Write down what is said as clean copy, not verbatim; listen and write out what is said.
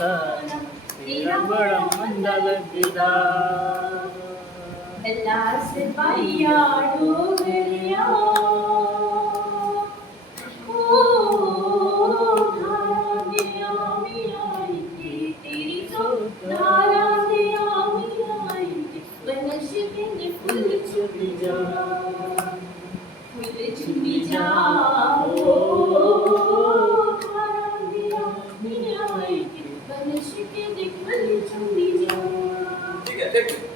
सारा तेरा बड़ा मंडा लगदा। भला सिपाहिया डोगरिया ओ धारा दिया मिया की तेरी सो धारा दिया मिया की बनश के फूल चुप जा फूल चुप जा ओ धारा दिया मिया की बनश के फूल चुप जा। ठीक है।